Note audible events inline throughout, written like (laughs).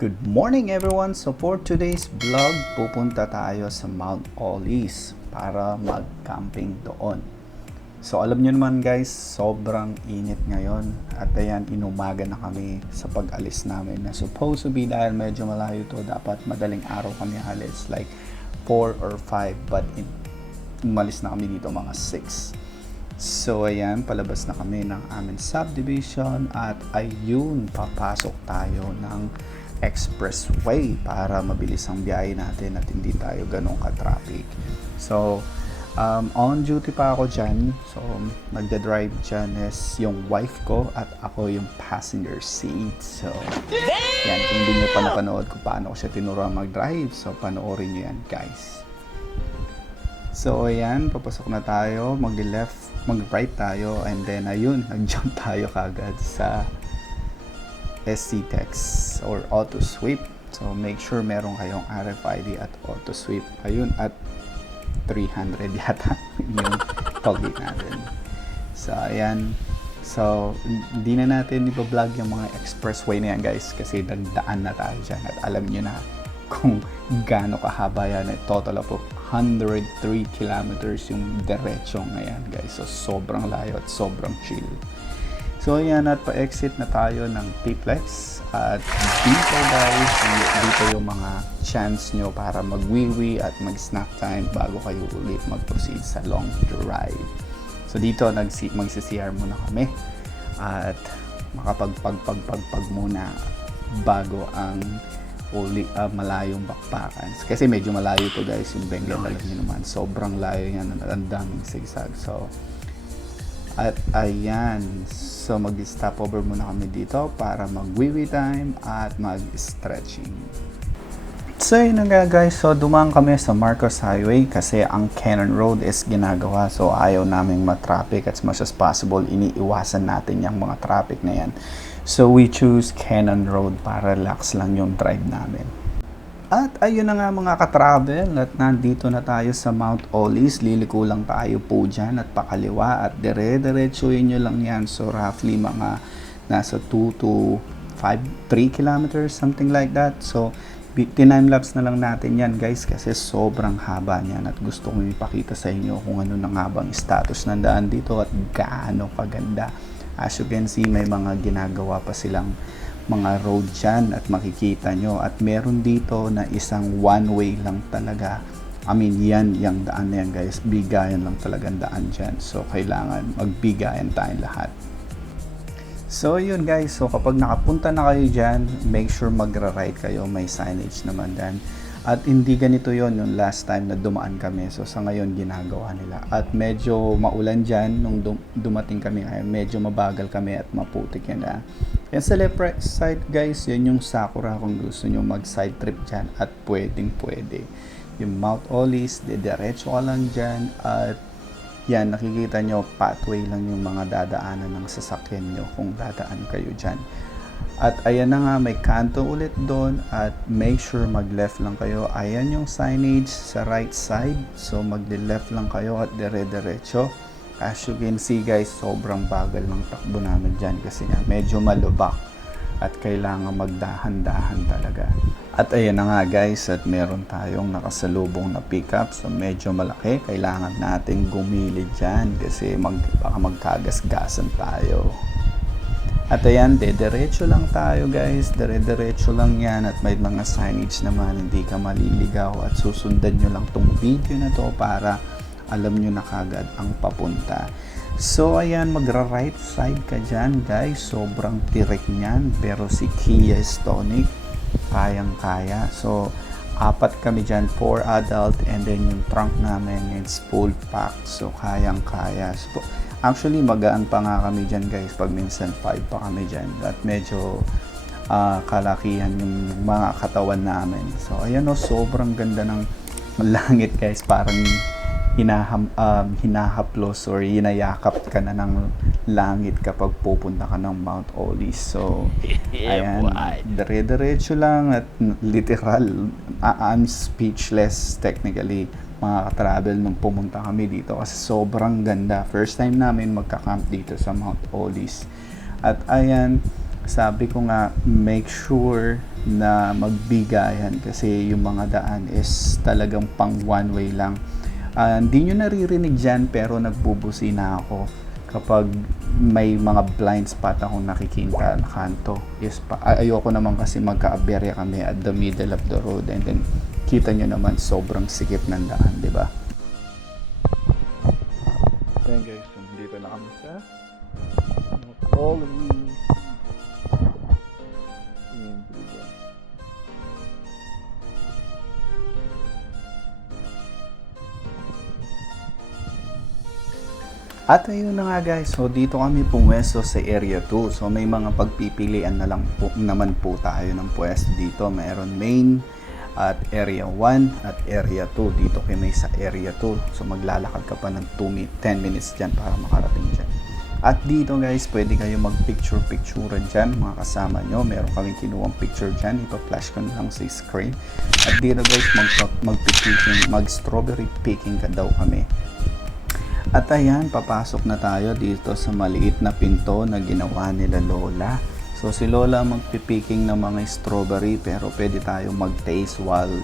Good morning everyone! So for today's vlog, pupunta tayo sa Mount Olis para mag-camping doon. So alam nyo naman guys, sobrang init ngayon at ayan, inumaga na kami sa pag-alis namin na supposed to be dahil medyo malayo to, dapat madaling araw kami alis like 4 or 5 but in, umalis na kami dito mga 6. So ayan, palabas na kami ng aming subdivision at ayun, papasok tayo ng expressway para mabilis ang biyahe natin at hindi tayo ganun ka-traffic. So, um, on duty pa ako dyan. So, nagda-drive dyan is yung wife ko at ako yung passenger seat. So, yan, kung hindi nyo pa napanood kung paano ko siya tinuruan mag-drive. So, panoorin nyo yan, guys. So, ayan, papasok na tayo. Mag-left, mag-right tayo. And then, ayun, nag-jump tayo kagad sa SC Text or Auto Sweep. So, make sure meron kayong RFID at Auto Sweep. Ayun, at 300 yata (laughs) yung togi natin. So, ayan. So, hindi na natin ipa-vlog yung mga expressway na yan, guys, kasi nagdaan na tayo dyan at alam nyo na (laughs) kung gaano kahaba yan. Total of 103 kilometers yung diretsyo ngayon, guys. So, sobrang layo at sobrang chill. So, ayan, at pa-exit na tayo ng T-Flex. At dito, guys, dito yung mga chance nyo para mag-wiwi at mag-snack time bago kayo ulit mag-proceed sa long drive. So, dito, magsi-CR muna kami. At makapagpagpagpagpag muna bago ang uli, ah, malayong bakbakan. Kasi medyo malayo to guys, yung Bengal, alam naman. Sobrang layo yan, ang daming sigsag. So, at ayan, so mag-stop over muna kami dito para mag-wiwi time at mag-stretching. So yun nga guys, so dumaan kami sa Marcos Highway kasi ang Cannon Road is ginagawa so ayaw naming ma-traffic as much as possible iniiwasan natin yung mga traffic na yan. So we choose Cannon Road para relax lang yung drive namin. At ayun na nga mga ka-travel at nandito na tayo sa Mount Olis. Liliko lang tayo po dyan at pakaliwa at dire-diretsuin nyo lang yan. So roughly mga nasa 2 to 5, 3 kilometers, something like that. So time-lapse na lang natin yan guys kasi sobrang haba niyan at gusto kong ipakita sa inyo kung ano na nga bang status ng daan dito at gaano kaganda. As you can see, may mga ginagawa pa silang mga road dyan at makikita nyo. At meron dito na isang one way lang talaga. I mean, yan, yung daan na yan guys. Bigayan lang talaga ang daan dyan. So, kailangan magbigayan tayong lahat. So, yun guys. So, kapag nakapunta na kayo dyan, make sure magra-right kayo. May signage naman dyan. At hindi ganito yon yung last time na dumaan kami. So, sa ngayon, ginagawa nila. At medyo maulan dyan nung dum- dumating kami ngayon. Medyo mabagal kami at maputik yan na. Yan sa left side guys, yan yung Sakura kung gusto nyo mag side trip dyan at pwedeng pwede. Yung Mount Olis, diretso ka lang dyan at yan, nakikita nyo, pathway lang yung mga dadaanan ng sasakyan nyo kung dadaan kayo dyan. At ayan na nga, may kanto ulit doon at make sure mag-left lang kayo. Ayan yung signage sa right side. So mag-left lang kayo at dire-diretso. As you can see guys, sobrang bagal ng takbo namin dyan kasi nga medyo malubak at kailangan magdahan-dahan talaga. At ayan na nga guys, at meron tayong nakasalubong na pickup. So medyo malaki, kailangan natin gumilid dyan kasi mag, baka magkagasgasan tayo. At ayan, de-diretso lang tayo guys. Dire-diretso lang yan at may mga signage naman. Hindi ka maliligaw at susundan nyo lang tong video na to para alam nyo na kagad ang papunta. So ayan, magra-right side ka dyan guys. Sobrang tirik niyan. Pero si Kia Stonic, kayang-kaya. So, apat kami dyan, 4 adult and then yung trunk namin is full pack. So, kayang-kaya. So, actually, magaan pa nga kami dyan guys pag minsan 5 pa kami dyan. At medyo ah, kalakihan yung mga katawan namin. So, ayan o, sobrang ganda ng langit guys. Parang hinaham, um, hinahaplos or hinayakap ka na ng langit kapag pupunta ka ng Mount Olis. So, (laughs) ayan, dire-diretso lang at literal, I'm speechless technically mga ka-travel nung pumunta kami dito kasi sobrang ganda. First time namin magka-camp dito sa Mount Olis. At ayan, sabi ko nga make sure na magbigayan kasi yung mga daan is talagang pang one way lang. Ah, hindi nyo naririnig dyan pero nagbubusina ako kapag may mga blind spot akong nakikita na kanto. Is pa, ay- ayoko naman kasi magka-aberya kami at the middle of the road and then kita nyo naman sobrang sikip ng daan, di ba? Ayan guys, dito na kami sa Holy At ayun na nga guys, so dito kami pumwesto sa Area 2. So may mga pagpipilian na lang po, naman po tayo ng pwesto dito. Mayroon main at Area 1 at Area 2. Dito kami sa Area 2. So maglalakad ka pa ng 2 mi- 10 minutes dyan para makarating dyan. At dito guys, pwede kayo mag-picture-picturean dyan, mga kasama nyo. Meron kaming kinuwang picture dyan. Ipa-flash ko lang sa screen. At dito guys, mag- mag-picking, mag-strawberry picking ka daw kami. At ayan, papasok na tayo dito sa maliit na pinto na ginawa nila Lola. So si Lola magpipiking ng mga strawberry pero pwede tayo mag-taste while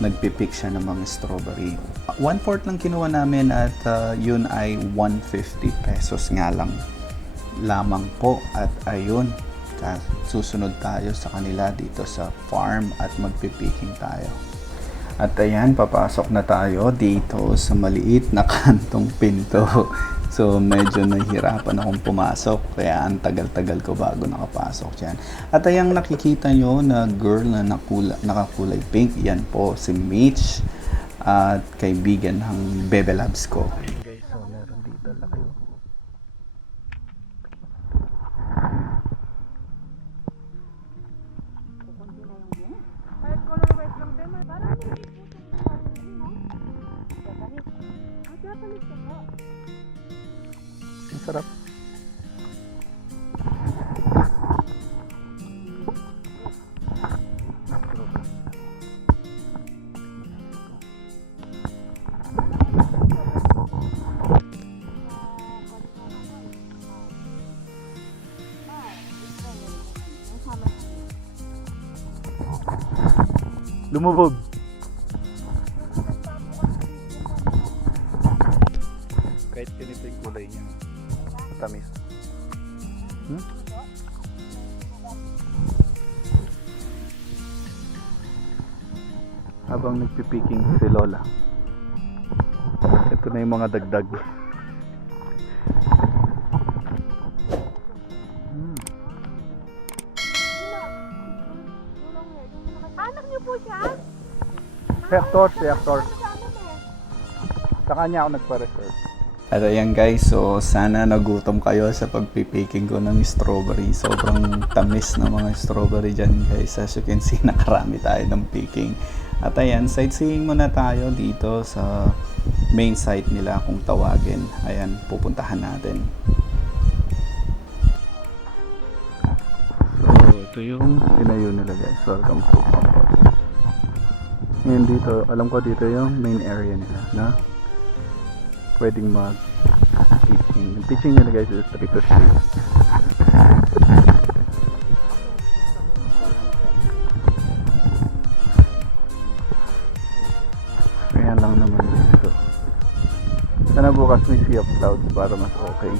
nagpipick siya ng mga strawberry. One fourth lang kinuha namin at uh, yun ay 150 pesos nga lang lamang po at ayun susunod tayo sa kanila dito sa farm at magpipiking tayo. At ayan, papasok na tayo dito sa maliit na (laughs) kantong pinto. So, medyo nahihirapan akong pumasok. Kaya ang tagal-tagal ko bago nakapasok dyan. At ayan, nakikita nyo na girl na nakula, nakakulay pink. Yan po, si Mitch. At kaibigan ng Bebe Labs ko. Lumubog. Kahit ganito yung kulay niya. Matamis. Hmm? Habang nagpipiking si Lola. Ito na yung mga dagdag. Hector, si Hector. Sa kanya ako nagpa-reserve. At ayan guys, so sana nagutom kayo sa pagpipiking ko ng strawberry. Sobrang tamis ng mga strawberry dyan guys. As you can see, (laughs) nakarami tayo ng picking. At ayan, sightseeing muna tayo dito sa main site nila kung tawagin. Ayan, pupuntahan natin. So, ito yung tinayo nila guys. Welcome to. Ngayon dito, alam ko dito yung main area nila na pwedeng mag pitching. Yung pitching nila guys is 3 to 3. Kaya lang naman dito. Sana bukas may sea of clouds para mas okay.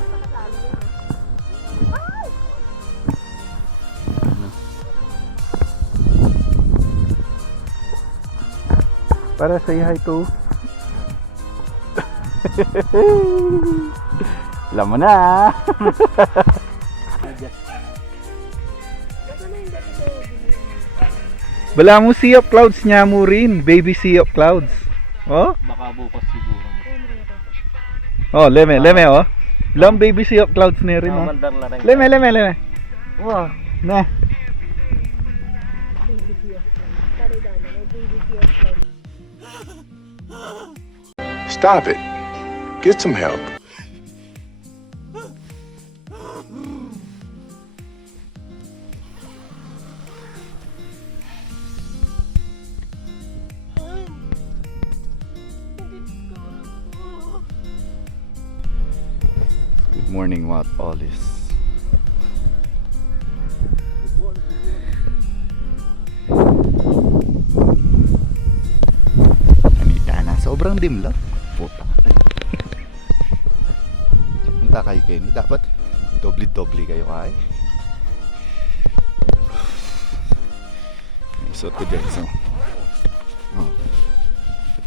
Para say hi to (laughs) Alam mo na. (laughs) Bala mo sea of clouds niya mo rin. Baby sea of clouds. Oh? Baka bukas siguro. Oh, leme, leme oh. Lam baby sea of clouds na rin oh. Na rin. Leme, leme, leme. Wow. Na. Stop it. Get some help. Good morning, what all is. Sobrang dim lang. Kayo Kenny. Dapat doble-doble kayo ay. Suot ko dyan. So. Oh.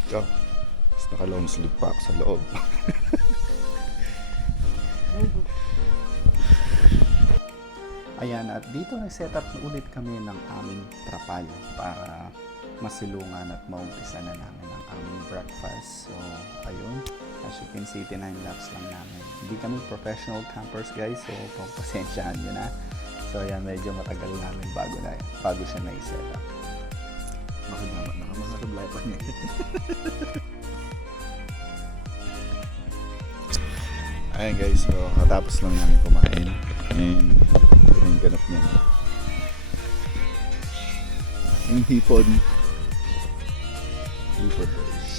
Ito. Tapos naka-long sleeve pa ako sa loob. (laughs) Ayan, at dito nag-set up ulit kami ng aming trapal para masilungan at maumpisa na namin aming breakfast. So, ayun. As you can see, tinime lapse lang namin. Hindi kami professional campers guys, so pagpasensyahan nyo na. So, ayan, medyo matagal namin bago na bago siya na-set up. Nakagamat na mga reply pa niya. (laughs) Ayan guys, so katapos lang namin kumain. And yung ganap niya. Yung hipon. Hipon guys.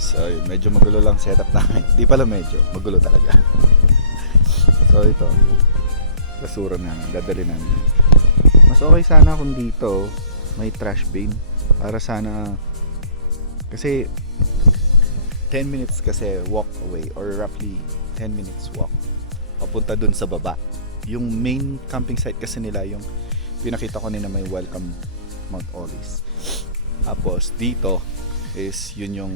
So yun, medyo magulo lang setup namin. (laughs) Di pala medyo, magulo talaga. so ito, basura namin, dadali namin. Mas okay sana kung dito may trash bin. Para sana, kasi 10 minutes kasi walk away or roughly 10 minutes walk papunta dun sa baba. Yung main camping site kasi nila yung pinakita ko nila may welcome Mount Olis. Tapos dito is yun yung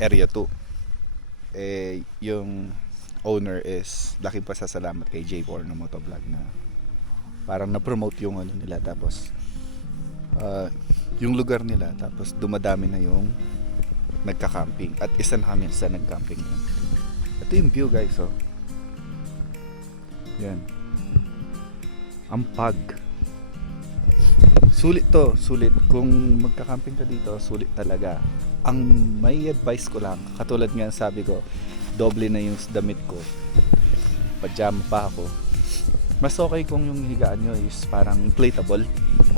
area 2. Eh yung owner is laki pa sa salamat kay J4 na motovlog na parang na-promote yung ano nila tapos ah, yung lugar nila tapos dumadami na yung nagka-camping at isa na kami sa nag-camping yun. Ito yung view guys oh. Yan. Ampag. Sulit to, sulit. Kung magka-camping ka dito, sulit talaga. Ang may advice ko lang, katulad nga sabi ko, doble na yung damit ko. Pajama pa ako. Mas okay kung yung higaan nyo is parang inflatable.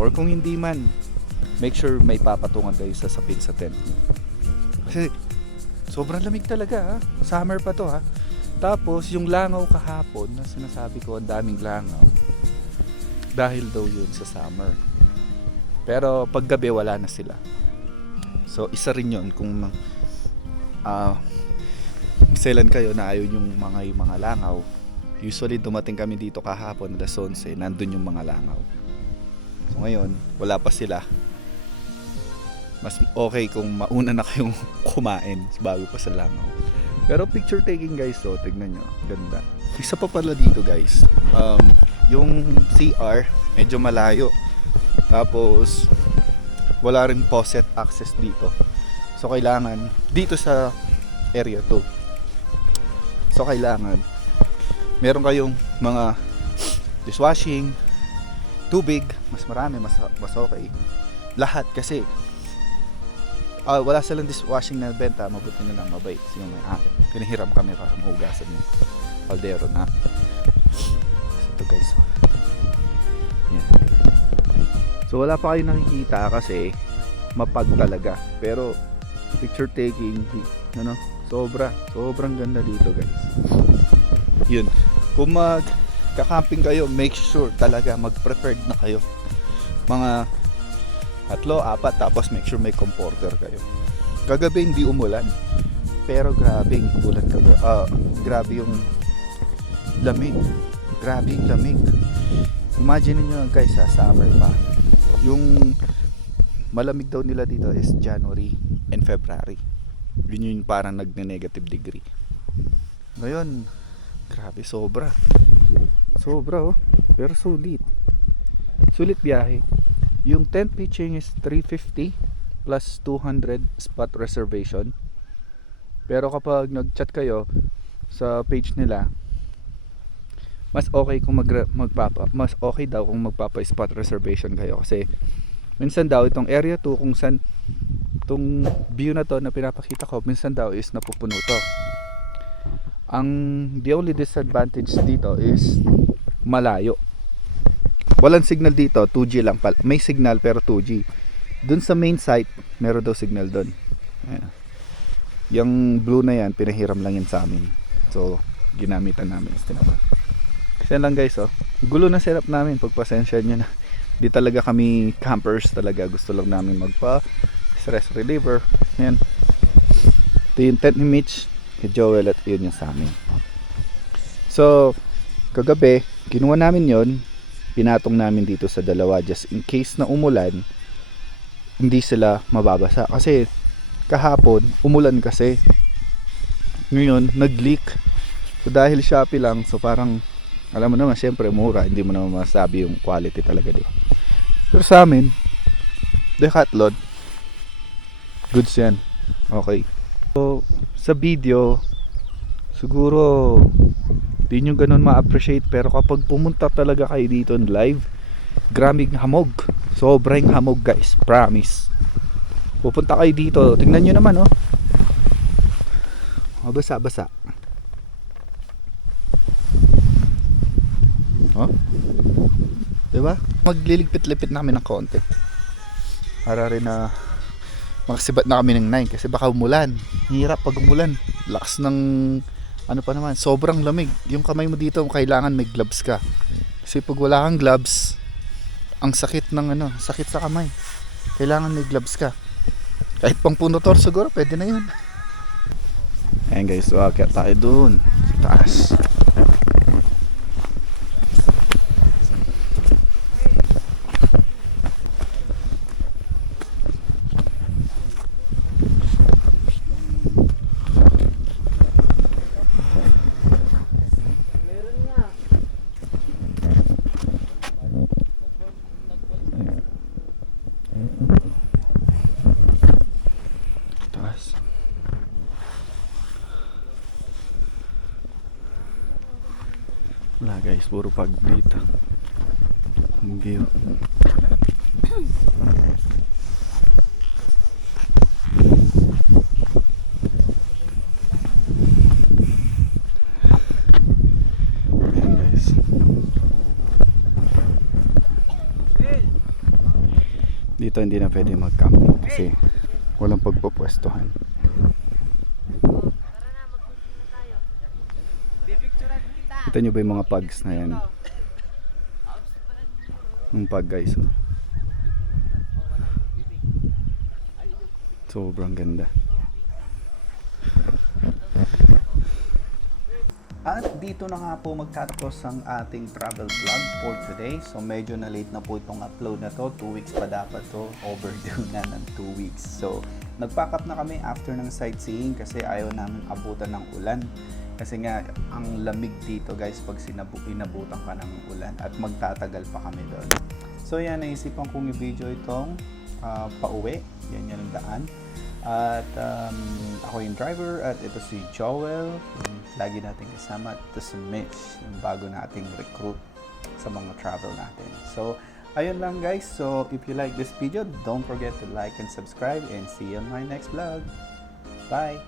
Or kung hindi man, make sure may papatungan kayo sa sapin sa tent nyo. Kasi sobrang lamig talaga ha. Summer pa to ha. Tapos yung langaw kahapon na sinasabi ko ang daming langaw. Dahil daw yun sa summer. Pero pag gabi wala na sila. So isa rin yun kung ah selan kayo na ayaw yung mga yung mga langaw. Usually dumating kami dito kahapon alas 11, nandun yung mga langaw. So ngayon, wala pa sila mas okay kung mauna na kayong (laughs) kumain bago pa sa langaw. Pero picture taking guys, so tignan nyo, ganda. Isa pa pala dito guys, um, yung CR medyo malayo. Tapos wala rin faucet access dito. So kailangan dito sa area 2. So kailangan meron kayong mga dishwashing, tubig, mas marami, mas, mas okay. Lahat kasi Ah, wala silang dishwashing na benta, mabuti na lang mabait yung may akin. Pinahiram kami para mahugasan yung kaldero na. So, ito guys. Yan. So wala pa kayo nakikita kasi mapag talaga. Pero picture taking, ano, sobra, sobrang ganda dito guys. Yun. Kung mag kakamping kayo, make sure talaga mag-prepared na kayo. Mga tatlo, apat, tapos make sure may comforter kayo. Kagabi hindi umulan. Pero grabe yung ulan kagabi. Ah, grabe yung lamig. Grabe yung lamig. Imagine niyo guys sa summer pa. Yung malamig daw nila dito is January and February. Yun yung parang nagne-negative degree. Ngayon, grabe sobra. Sobra oh. Pero sulit. Sulit biyahe. Yung tent pitching is 350 plus 200 spot reservation. Pero kapag nag-chat kayo sa page nila, mas okay kung mag magpapa mas okay daw kung magpapa spot reservation kayo. Kasi minsan daw itong area 2 kung san itong view na to na pinapakita ko minsan daw is napupuno to. Ang the only disadvantage dito is malayo. Walang signal dito 2G lang pala. May signal pero 2G dun sa main site meron daw signal dun. Ayan. yung blue na yan pinahiram lang yan sa amin. So ginamitan namin is tinapa kasi lang guys oh gulo na setup namin pagpasensya nyo na di talaga kami campers talaga gusto lang namin magpa stress reliever. Yan. Ito yung tent ni Mitch, kay Joel at yun yung sa amin. So, kagabi, kinuha namin yon pinatong namin dito sa dalawa just in case na umulan, hindi sila mababasa. Kasi kahapon, umulan kasi. Ngayon, nag-leak. So dahil Shopee lang, so parang alam mo naman, syempre mura, hindi mo naman masabi yung quality talaga, di ba? Pero sa amin, Decathlon, goods yan. Okay. So, sa video, siguro, di nyo ganun ma-appreciate, pero kapag pumunta talaga kayo dito in live, graming hamog. Sobrang hamog guys, promise. Pupunta kayo dito, tingnan nyo naman oh. Oh, basa, basa. Oh? Diba? Magliligpit-lipit namin ng konti. Para rin na makasibat na kami ng 9 kasi baka umulan. Hirap pag umulan. Lakas ng ano pa naman, sobrang lamig. Yung kamay mo dito, kailangan may gloves ka. Kasi pag wala kang gloves, ang sakit ng ano, sakit sa kamay. Kailangan may gloves ka. Kahit pang punotor siguro, pwede na yun. Ayan guys, so akit tayo dun sa. Taas. Wala guys, puro pag dito. View. Dito hindi na pwede mag-camping kasi walang pagpupwestuhan. Kita nyo ba yung mga pugs na yan? Yung pug guys. Oh. Sobrang ganda. At dito na nga po magtatapos ang ating travel vlog for today. So medyo na late na po itong upload na to. 2 weeks pa dapat to. Overdue na ng 2 weeks. So nag-pack up na kami after ng sightseeing kasi ayaw namin abutan ng ulan. Kasi nga, ang lamig dito guys pag sinabu inabutan ka ng ulan at magtatagal pa kami doon. So yan, naisipan kong i-video itong ah, pauwi. Yan yan ang daan. At um, ako yung driver at ito si Joel. Lagi natin kasama. Ito si Mitch, yung bago nating recruit sa mga travel natin. So, ayun lang guys. So, if you like this video, don't forget to like and subscribe and see you on my next vlog. Bye!